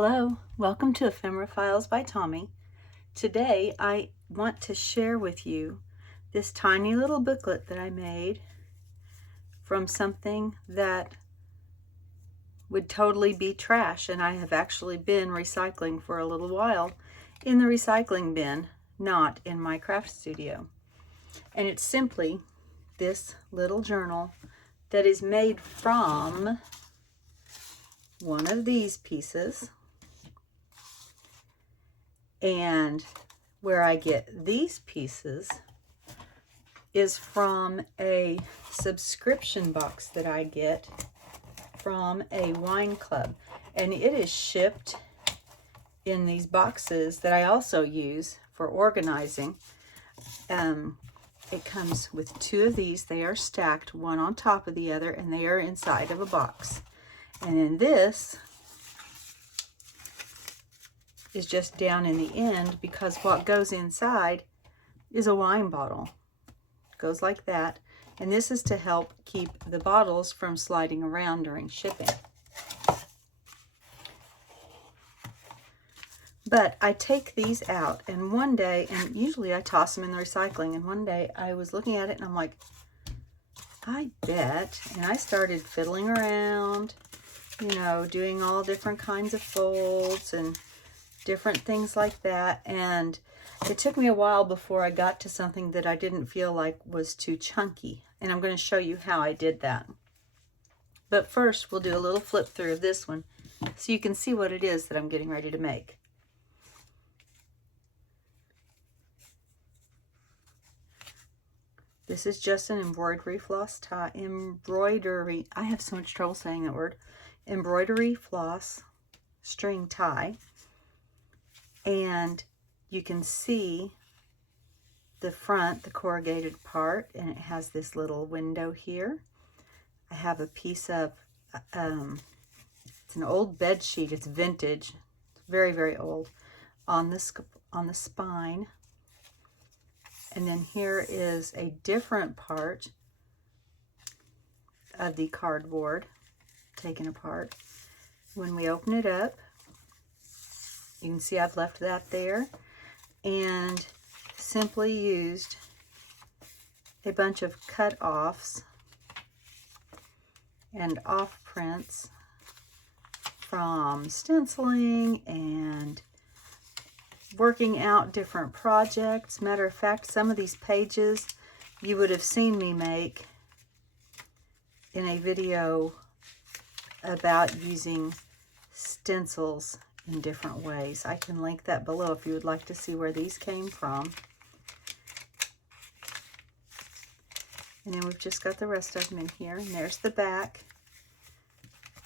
Hello, welcome to Ephemera Files by Tommy. Today I want to share with you this tiny little booklet that I made from something that would totally be trash, and I have actually been recycling for a little while in the recycling bin, not in my craft studio. And it's simply this little journal that is made from one of these pieces. And where I get these pieces is from a subscription box that I get from a wine club. And it is shipped in these boxes that I also use for organizing. It comes with two of these. They are stacked one on top of the other, and they are inside of a box. And then this is just down in the end, because what goes inside is a wine bottle. It goes like that. And this is to help keep the bottles from sliding around during shipping. But I take these out, and one day, and usually I toss them in the recycling, and one day I was looking at it and I'm like, I bet, and I started fiddling around, you know, doing all different kinds of folds and different things like that, and it took me a while before I got to something that I didn't feel like was too chunky, and I'm going to show you how I did that. But first we'll do a little flip through of this one so you can see what it is that I'm getting ready to make. This is just an embroidery floss tie, I have so much trouble saying that word, embroidery floss string tie. And you can see the front, the corrugated part, and it has this little window here. I have a piece of, it's an old bed sheet, it's vintage, it's very, very old, on the spine. And then here is a different part of the cardboard taken apart. When we open it up, you can see I've left that there and simply used a bunch of cut-offs and off prints from stenciling and working out different projects. Matter of fact, some of these pages you would have seen me make in a video about using stencils in different ways. I can link that below if you would like to see where these came from. And then we've just got the rest of them in here, and there's the back.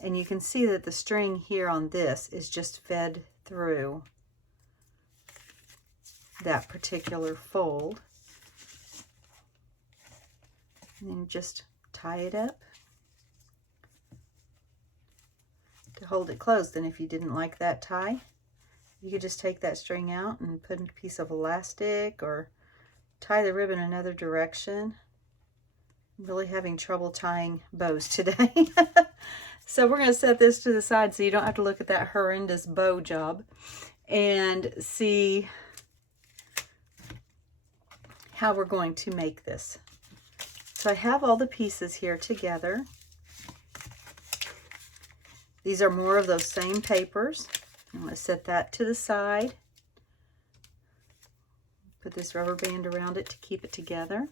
And you can see that the string here on this is just fed through that particular fold. And then just tie it up to hold it closed. And if you didn't like that tie, you could just take that string out and put a piece of elastic or tie the ribbon another direction. I'm really having trouble tying bows today. So we're going to set this to the side so you don't have to look at that horrendous bow job and see how we're going to make this. So I have all the pieces here together. These are more of those same papers. I'm going to set that to the side. Put this rubber band around it to keep it together.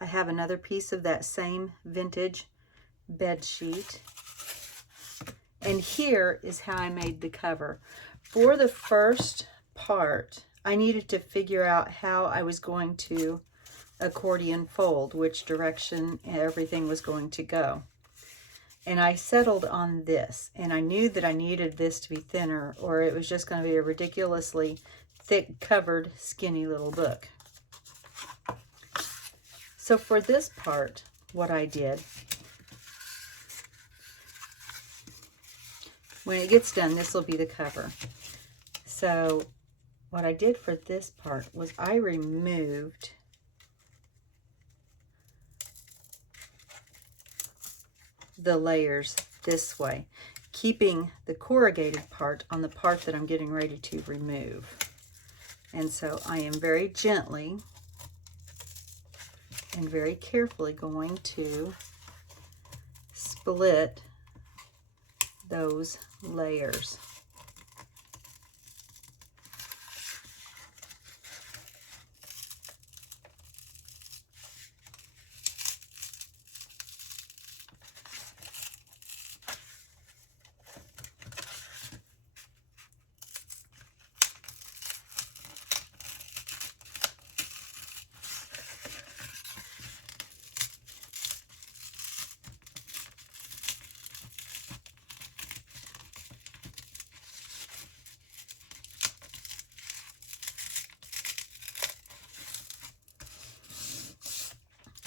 I have another piece of that same vintage bed sheet. And here is how I made the cover. For the first part, I needed to figure out how I was going to accordion fold, which direction everything was going to go. And I settled on this, and I knew that I needed this to be thinner, or it was just going to be a ridiculously thick covered skinny little book. So for this part, what I did, when it gets done, this will be the cover. So what I did for this part was I removed the layers this way. keeping the corrugated part on the part that I'm getting ready to remove. And so I am very gently and very carefully going to split those layers.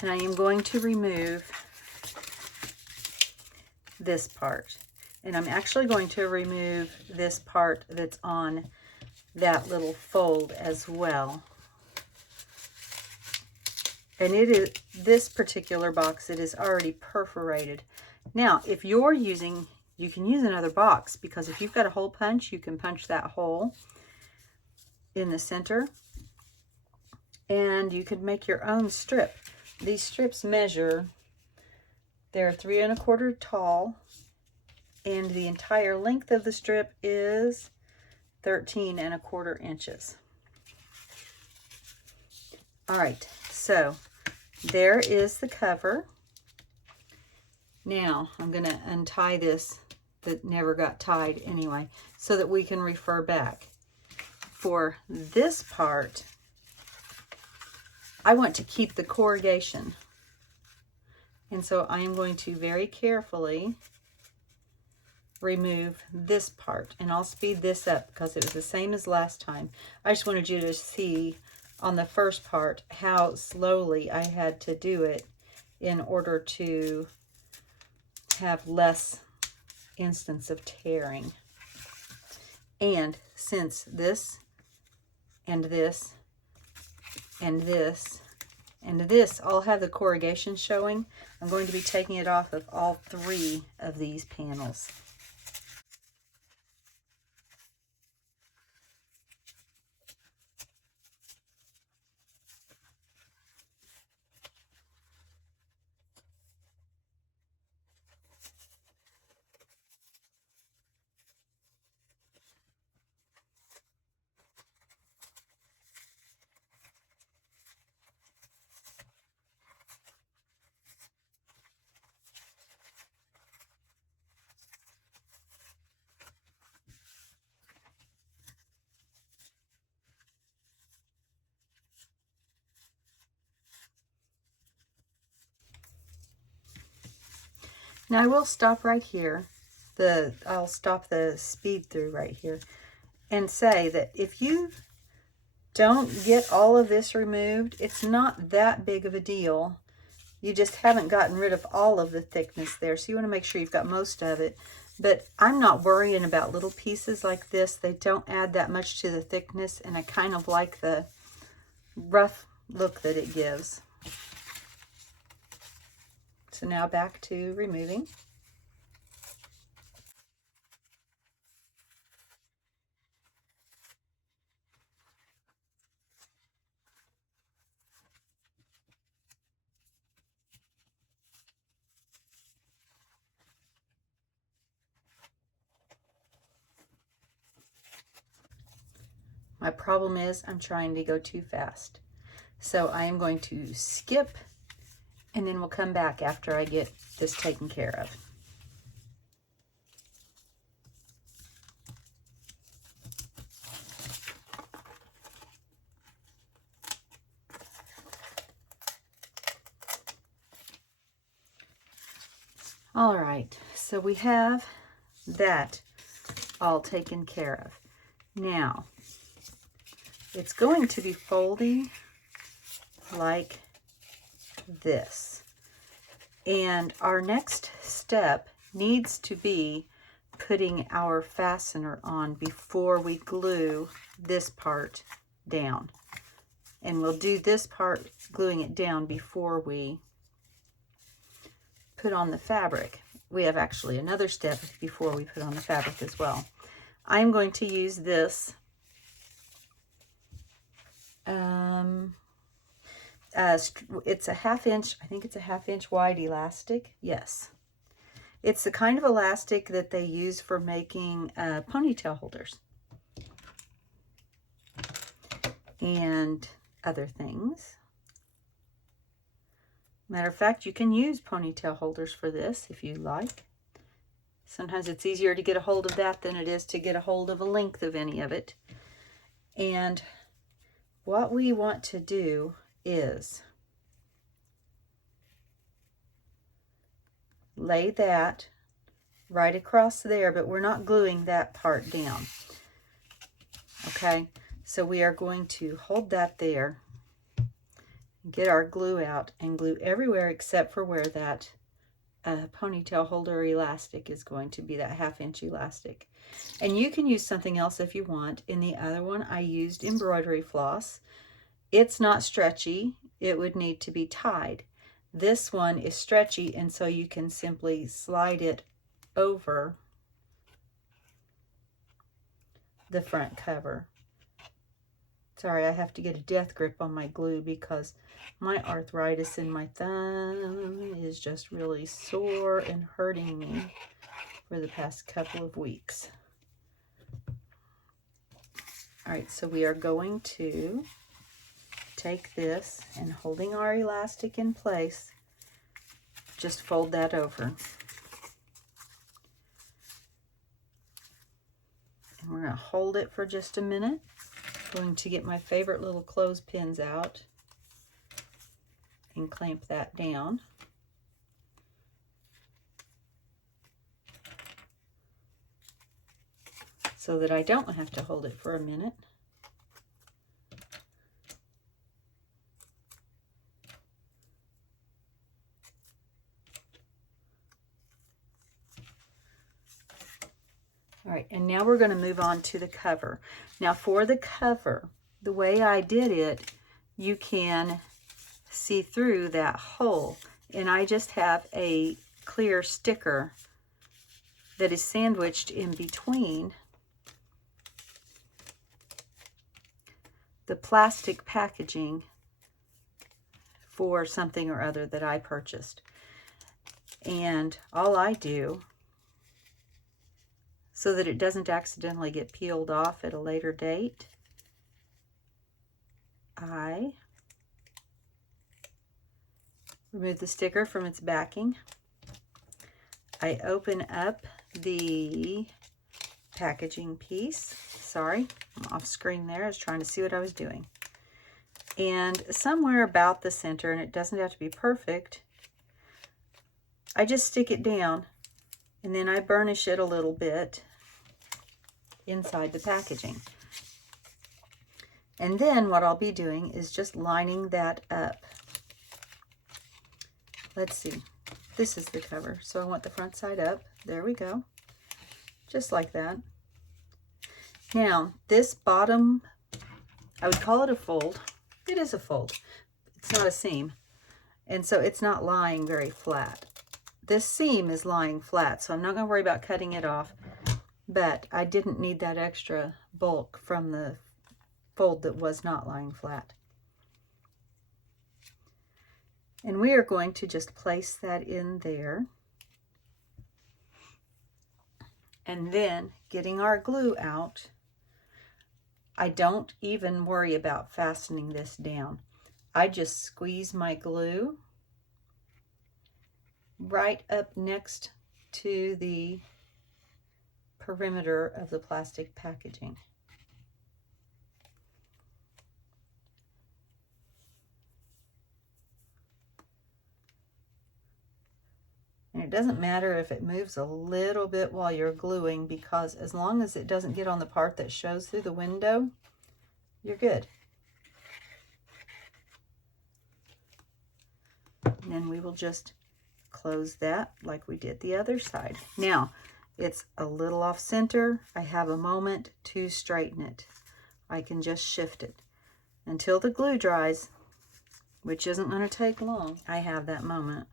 And I am going to remove this part. And I'm actually going to remove this part that's on that little fold as well. And it is, this particular box, it is already perforated. Now, if you're using, you can use another box, because if you've got a hole punch, you can punch that hole in the center. And you could make your own strip. These strips measure, they're 3 1/4 tall, and the entire length of the strip is 13 1/4 inches. All right, so there is the cover. Now I'm going to untie this that never got tied anyway, so that we can refer back. For this part, I want to keep the corrugation. And so I am going to very carefully remove this part. And I'll speed this up because it was the same as last time. I just wanted you to see on the first part how slowly I had to do it in order to have less instance of tearing. And since this and this and this and this all have the corrugation showing, I'm going to be taking it off of all 3 of these panels. Now I will stop right here. I'll stop the speed through right here and say that if you don't get all of this removed, it's not that big of a deal. You just haven't gotten rid of all of the thickness there. So you want to make sure you've got most of it. But I'm not worrying about little pieces like this. They don't add that much to the thickness, and I kind of like the rough look that it gives. So now back to removing. My problem is I'm trying to go too fast. So I am going to skip, and then we'll come back after I get this taken care of. All right, so we have that all taken care of. Now, it's going to be folding like this. And our next step needs to be putting our fastener on before we glue this part down. And we'll do this part, gluing it down, before we put on the fabric. we have actually another step before we put on the fabric as well. I'm going to use this it's a 1/2 inch, I think it's a 1/2 inch wide elastic. Yes. It's the kind of elastic that they use for making ponytail holders and other things. Matter of fact, you can use ponytail holders for this if you like. Sometimes it's easier to get a hold of that than it is to get a hold of a length of any of it. And what we want to do is lay that right across there, but we're not gluing that part down. Okay, so we are going to hold that there, get our glue out, and glue everywhere except for where that ponytail holder elastic is going to be, that 1/2 inch elastic. And you can use something else if you want. In the other one, I used embroidery floss. It's not stretchy. It would need to be tied. This one is stretchy, and so you can simply slide it over the front cover. Sorry, I have to get a death grip on my glue because my arthritis in my thumb is just really sore and hurting me for the past couple of weeks. All right, so we are going to take this and, holding our elastic in place, just fold that over. And we're going to hold it for just a minute. I'm going to get my favorite little clothespins out and clamp that down. So that I don't have to hold it for a minute. All right, and now we're going to move on to the cover. Now for the cover, the way I did it, you can see through that hole. And I just have a clear sticker that is sandwiched in between the plastic packaging for something or other that I purchased. And all I do, so that it doesn't accidentally get peeled off at a later date, I remove the sticker from its backing. I open up the packaging piece. Sorry, I'm off screen there. I was trying to see what I was doing. And somewhere about the center, and it doesn't have to be perfect, I just stick it down, and then I burnish it a little bit inside the packaging. And then what I'll be doing is just lining that up. Let's see. This is the cover, so I want the front side up. There we go. Just like that. Now, this bottom, I would call it a fold. It is a fold. It's not a seam. And so it's not lying very flat. This seam is lying flat, so I'm not going to worry about cutting it off. But I didn't need that extra bulk from the fold that was not lying flat. And we are going to just place that in there. And then, getting our glue out, I don't even worry about fastening this down. I just squeeze my glue right up next to the perimeter of the plastic packaging. And it doesn't matter if it moves a little bit while you're gluing, because as long as it doesn't get on the part that shows through the window, you're good. And then we will just close that like we did the other side. Now, it's a little off center. I have a moment to straighten it. I can just shift it until the glue dries, which isn't going to take long. I have that moment.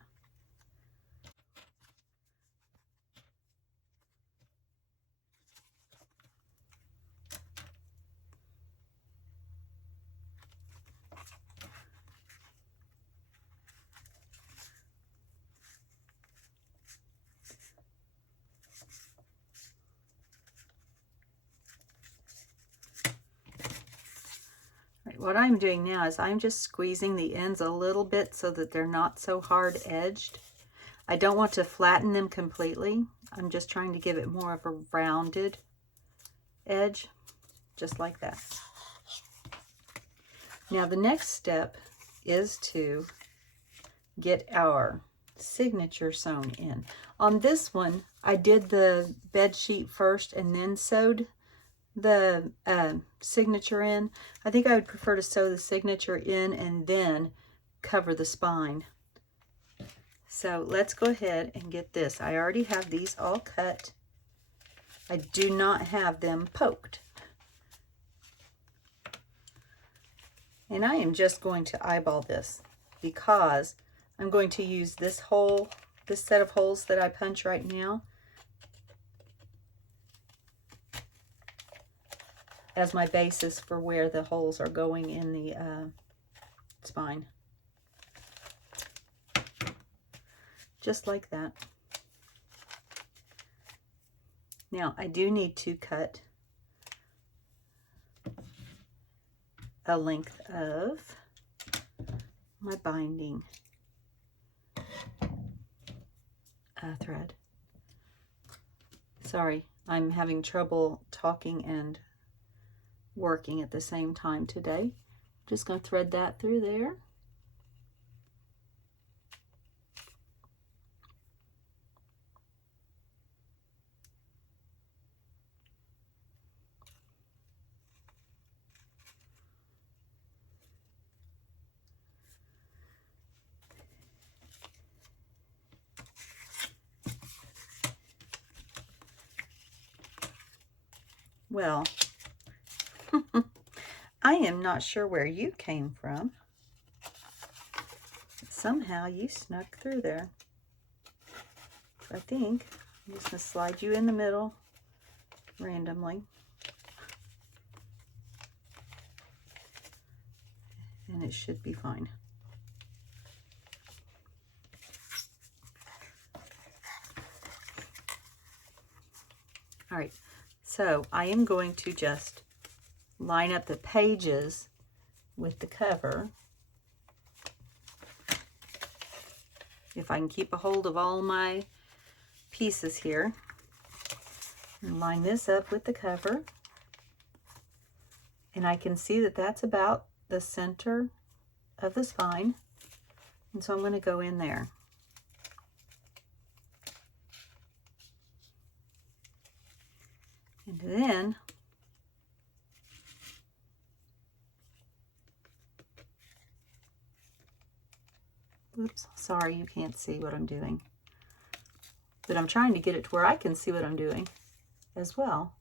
what I'm doing now is I'm just squeezing the ends a little bit so that they're not so hard edged. I don't want to flatten them completely. I'm just trying to give it more of a rounded edge, just like that. Now the next step is to get our signature sewn in. On this one, I did the bed sheet first and then sewed the signature in. I think I would prefer to sew the signature in and then cover the spine. So let's go ahead and get this. I already have these all cut. I do not have them poked. And I am just going to eyeball this because I'm going to use this set of holes that I punch right now as my basis for where the holes are going in the spine. Just like that. Now I do need to cut a length of my binding thread. Sorry, I'm having trouble talking and working at the same time today. Just going to thread that through there. Well, I am not sure where you came from. Somehow you snuck through there. I think I'm just going to slide you in the middle randomly. And it should be fine. All right, so I am going to just line up the pages with the cover. If I can keep a hold of all my pieces here. And line this up with the cover. And I can see that that's about the center of the spine. And so I'm going to go in there. And then oops, sorry, you can't see what I'm doing. But I'm trying to get it to where I can see what I'm doing as well.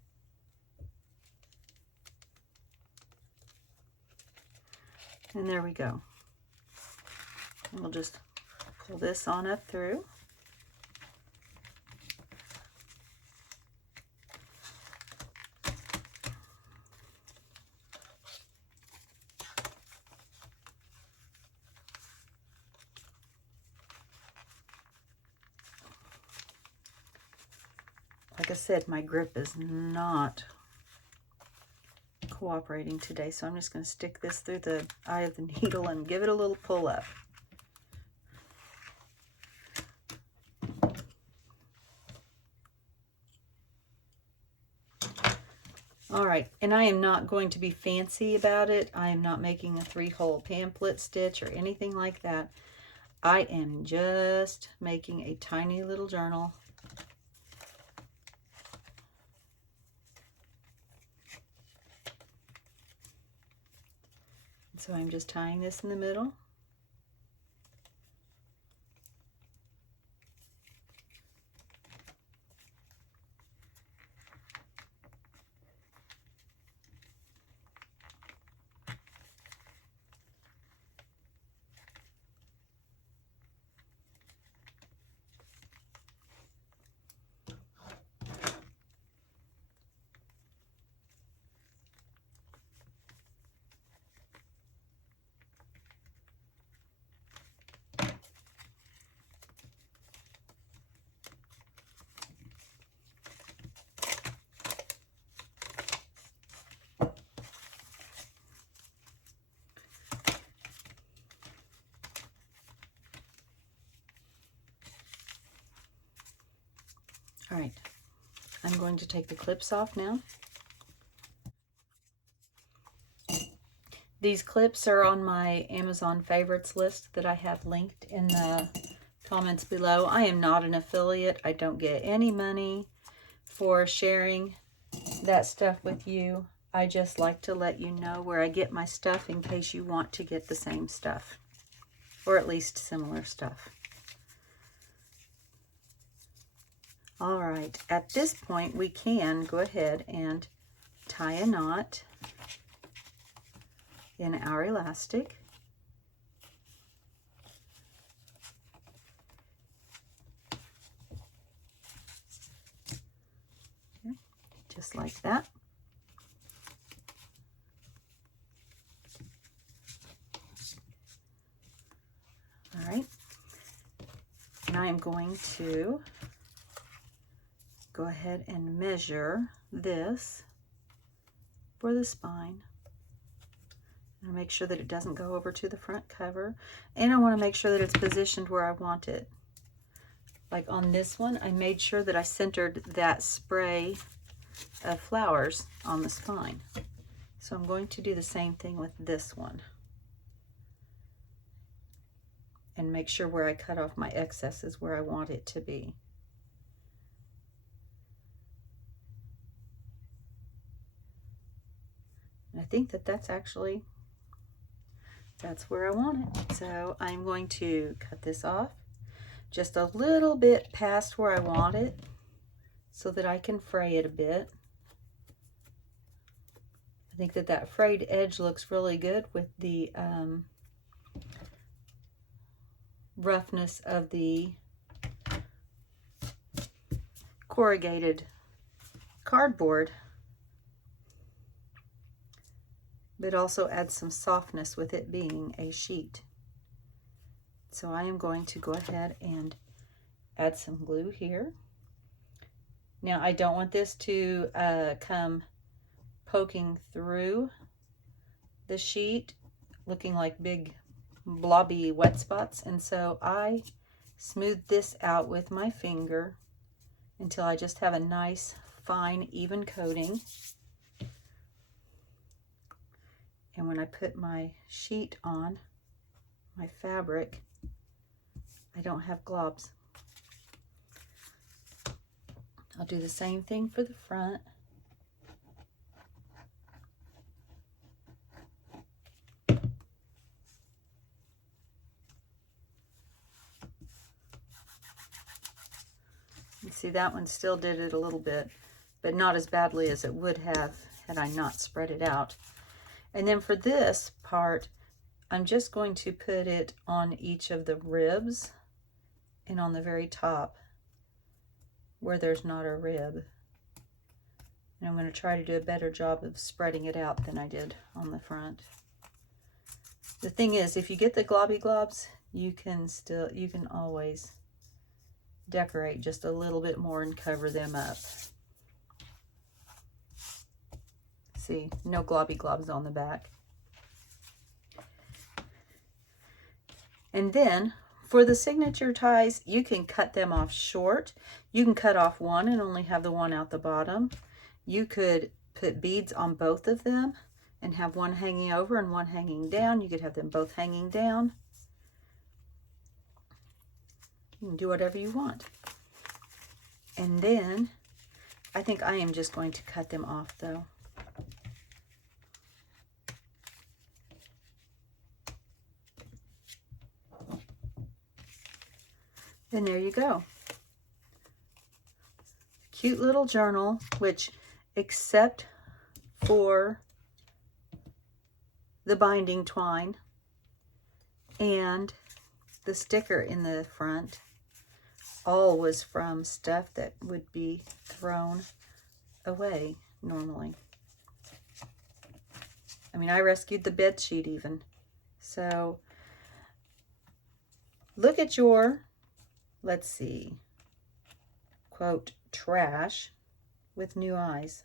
And there we go. And we'll just pull this on up through. Like I said, my grip is not cooperating today, so I'm just going to stick this through the eye of the needle and give it a little pull up. All right, and I am not going to be fancy about it. I am not making a 3-hole pamphlet stitch or anything like that. I am just making a tiny little journal. So I'm just tying this in the middle. All right, I'm going to take the clips off now. These clips are on my Amazon favorites list that I have linked in the comments below. I am not an affiliate. I don't get any money for sharing that stuff with you. I just like to let you know where I get my stuff in case you want to get the same stuff, or at least similar stuff. All right, at this point we can go ahead and tie a knot in our elastic. Okay, just like that. All right, and I am going to go ahead and measure this for the spine. I make sure that it doesn't go over to the front cover, and I want to make sure that it's positioned where I want it. Like on this one, I made sure that I centered that spray of flowers on the spine. So I'm going to do the same thing with this one. And make sure where I cut off my excess is where I want it to be. And I think that that's where I want it. So I'm going to cut this off just a little bit past where I want it so that I can fray it a bit. I think that that frayed edge looks really good with the roughness of the corrugated cardboard, but also adds some softness with it being a sheet. So I am going to go ahead and add some glue here. Now I don't want this to come poking through the sheet looking like big blobby wet spots, and so I smooth this out with my finger until I just have a nice fine even coating. And when I put my sheet on my fabric, I don't have globs. I'll do the same thing for the front. You see that one still did it a little bit, but not as badly as it would have had I not spread it out. And then for this part, I'm just going to put it on each of the ribs and on the very top where there's not a rib. And I'm going to try to do a better job of spreading it out than I did on the front. The thing is, if you get the globby globs, you can always decorate just a little bit more and cover them up. See, no globby globs on the back. And then for the signature ties, you can cut them off short. You can cut off one and only have the one out the bottom. You could put beads on both of them and have one hanging over and one hanging down. You could have them both hanging down. You can do whatever you want. And then I think I am just going to cut them off though. And there you go. Cute little journal, which except for the binding twine and the sticker in the front, all was from stuff that would be thrown away normally. I mean, I rescued the bed sheet even. So look at your, let's see, quote, trash with new eyes.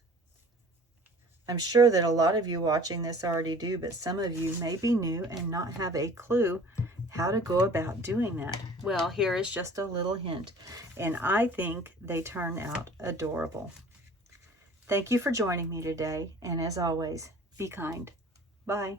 I'm sure that a lot of you watching this already do, but some of you may be new and not have a clue how to go about doing that. Well, here is just a little hint, and I think they turn out adorable. Thank you for joining me today, and as always, be kind. Bye.